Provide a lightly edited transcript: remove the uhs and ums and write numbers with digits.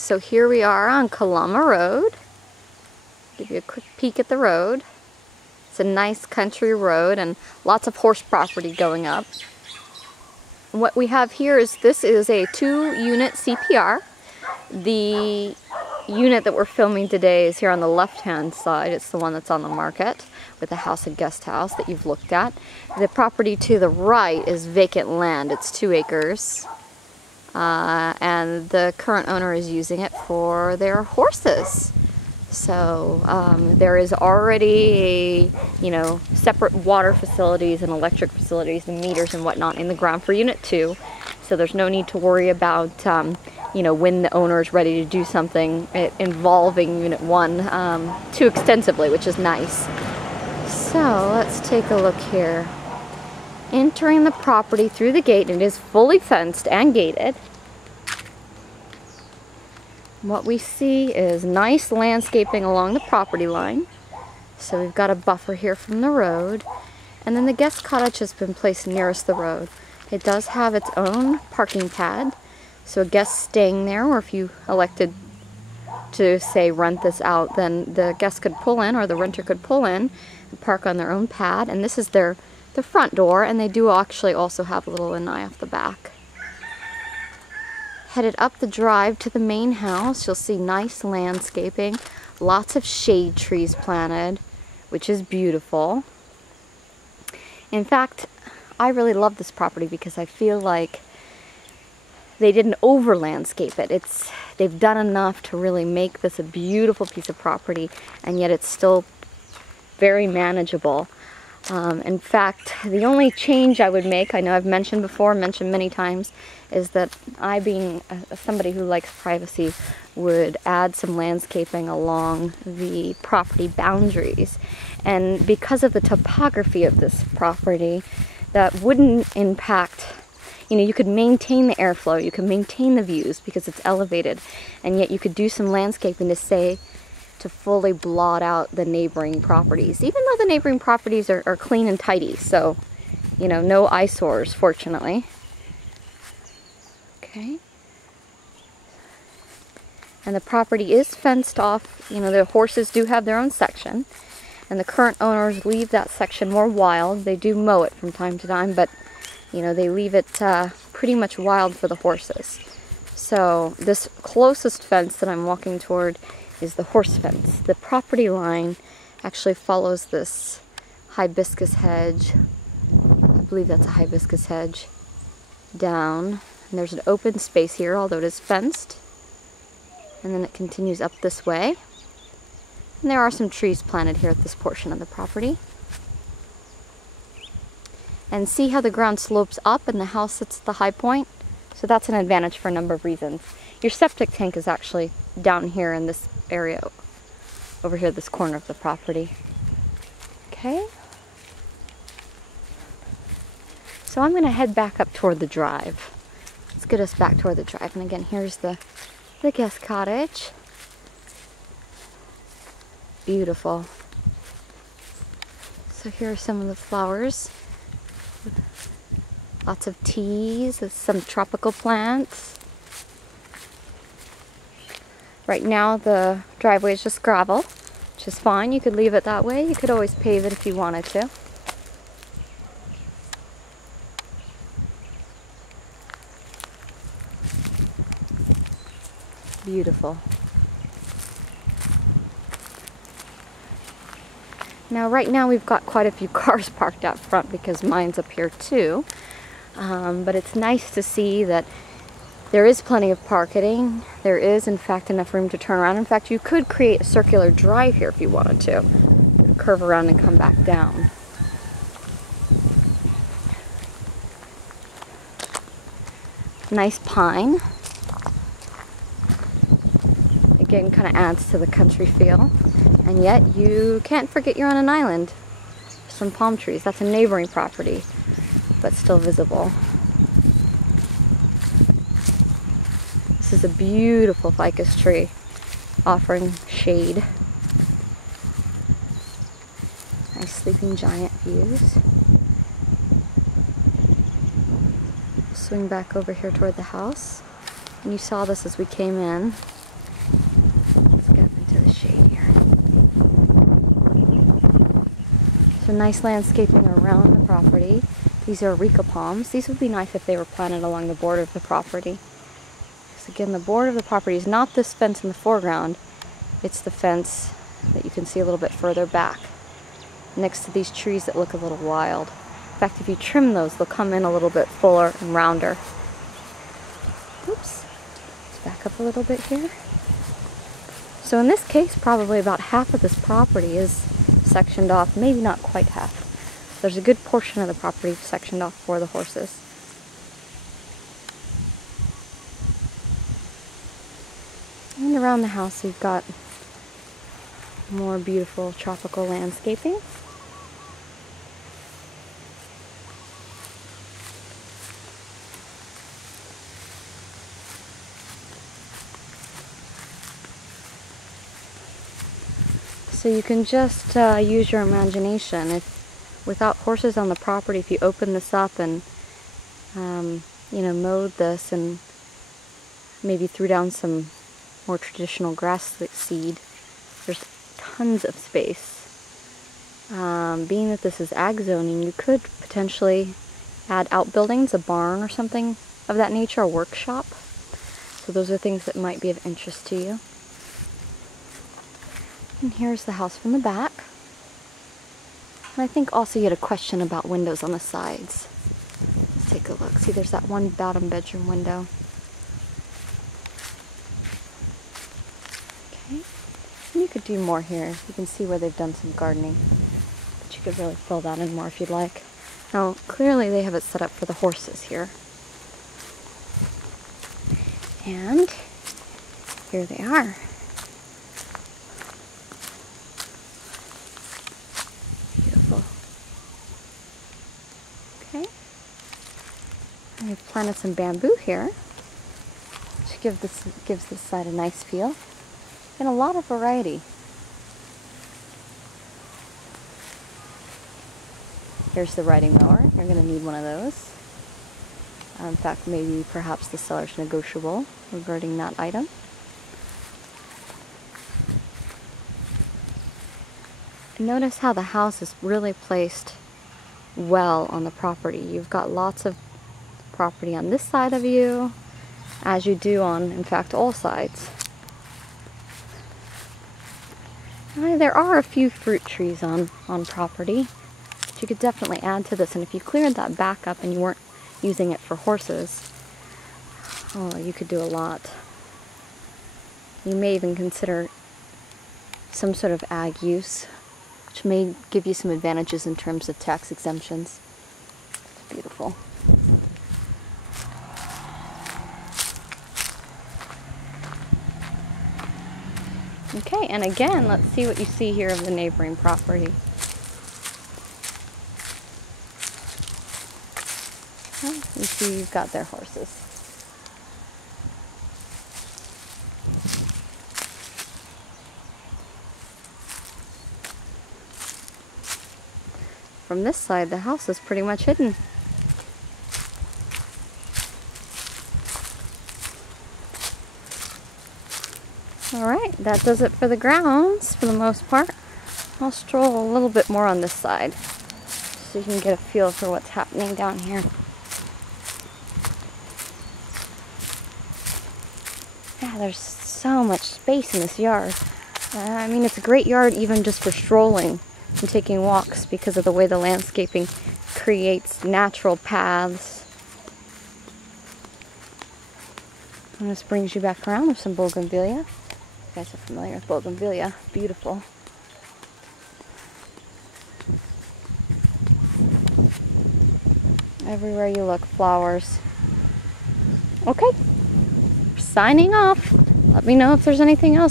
so here we are on Kalama Road. Give you a quick peek at the road. It's a nice country road and lots of horse property going up. And what we have here is, this is a 2-unit CPR. The unit that we're filming today is here on the left-hand side. It's the one that's on the market with the house and guest house that you've looked at. The property to the right is vacant land. It's 2 acres. And the current owner is using it for their horses. So there is already separate water facilities and electric facilities and meters and whatnot in the ground for Unit 2. So there's no need to worry about when the owner is ready to do something involving Unit 1 too extensively, which is nice. So let's take a look here. Entering the property through the gate, it is fully fenced and gated. What we see is nice landscaping along the property line. So we've got a buffer here from the road. And then the guest cottage has been placed nearest the road. It does have its own parking pad. So a guest staying there, or if you elected to, say, rent this out, then the guest could pull in, or the renter could pull in and park on their own pad. And this is the front door, and they do actually also have a little lanai off the back. Headed up the drive to the main house, you'll see nice landscaping, lots of shade trees planted, which is beautiful. In fact, I really love this property because I feel like they didn't over landscape it. They've done enough to really make this a beautiful piece of property, and yet it's still very manageable. In fact, the only change I would make, I know I've mentioned many times, is that I, being somebody who likes privacy, would add some landscaping along the property boundaries. And because of the topography of this property, that wouldn't impact, you could maintain the airflow, you can maintain the views because it's elevated, and yet you could do some landscaping to fully blot out the neighboring properties, even though the neighboring properties are clean and tidy. So, no eyesores, fortunately. Okay. And the property is fenced off. The horses do have their own section, and the current owners leave that section more wild. They do mow it from time to time, but they leave it pretty much wild for the horses. So this closest fence that I'm walking toward is the horse fence. The property line actually follows this hibiscus hedge. I believe that's a hibiscus hedge down. And there's an open space here, although it is fenced. And then it continues up this way. And there are some trees planted here at this portion of the property. And see how the ground slopes up and the house sits at the high point? So that's an advantage for a number of reasons. Your septic tank is actually down here in this area, over here, this corner of the property. Okay. So I'm going to head back up toward the drive. Let's get us back toward the drive. And again, here's the guest cottage. Beautiful. So here are some of the flowers. Lots of teas, some tropical plants. Right now the driveway is just gravel, which is fine. You could leave it that way. You could always pave it if you wanted to. Beautiful. Now right now we've got quite a few cars parked out front because mine's up here too. But it's nice to see that there is plenty of parking. There is, in fact, enough room to turn around. In fact, you could create a circular drive here if you wanted to. Curve around and come back down. Nice pine. Again, kind of adds to the country feel. And yet, you can't forget you're on an island. Some palm trees. That's a neighboring property, but still visible. This is a beautiful ficus tree offering shade. Nice sleeping giant views. Swing back over here toward the house. And you saw this as we came in. the shade here. So nice landscaping around the property. These are areca palms. These would be nice if they were planted along the border of the property. So again, the border of the property is not this fence in the foreground. It's the fence that you can see a little bit further back, next to these trees that look a little wild. In fact, if you trim those, they'll come in a little bit fuller and rounder. Oops. Let's back up a little bit here. So in this case, probably about half of this property is sectioned off, maybe not quite half. There's a good portion of the property sectioned off for the horses. And around the house we've got more beautiful tropical landscaping. So you can just use your imagination. If without horses on the property, if you open this up and mowed this and maybe threw down some more traditional grass seed, there's tons of space. Being that this is ag zoning, you could potentially add outbuildings, a barn or something of that nature, a workshop. So those are things that might be of interest to you. And here's the house from the back. And I think also you had a question about windows on the sides. Let's take a look. See, there's that one bottom bedroom window. Okay. And you could do more here. You can see where they've done some gardening. But you could really fill that in more if you'd like. Now, clearly they have it set up for the horses here. And here they are. Okay, and we've planted some bamboo here, which gives this side a nice feel, and a lot of variety. Here's the riding mower. You're going to need one of those. In fact, maybe perhaps the seller's negotiable regarding that item. Notice how the house is really placed well on the property. You've got lots of property on this side of you, as you do on, in fact, all sides. There are a few fruit trees on property, but you could definitely add to this. And if you cleared that back up and you weren't using it for horses, oh, you could do a lot. You may even consider some sort of ag use, which may give you some advantages in terms of tax exemptions. It's beautiful. Okay, and again, let's see what you see here of the neighboring property. Well, you see you've got their horses. From this side, the house is pretty much hidden. Alright, that does it for the grounds for the most part. I'll stroll a little bit more on this side so you can get a feel for what's happening down here. Yeah, there's so much space in this yard. I mean, it's a great yard even just for strolling and taking walks because of the way the landscaping creates natural paths. And this brings you back around with some bougainvillea. You guys are familiar with bougainvillea. Beautiful. Everywhere you look, flowers. Okay, signing off. Let me know if there's anything else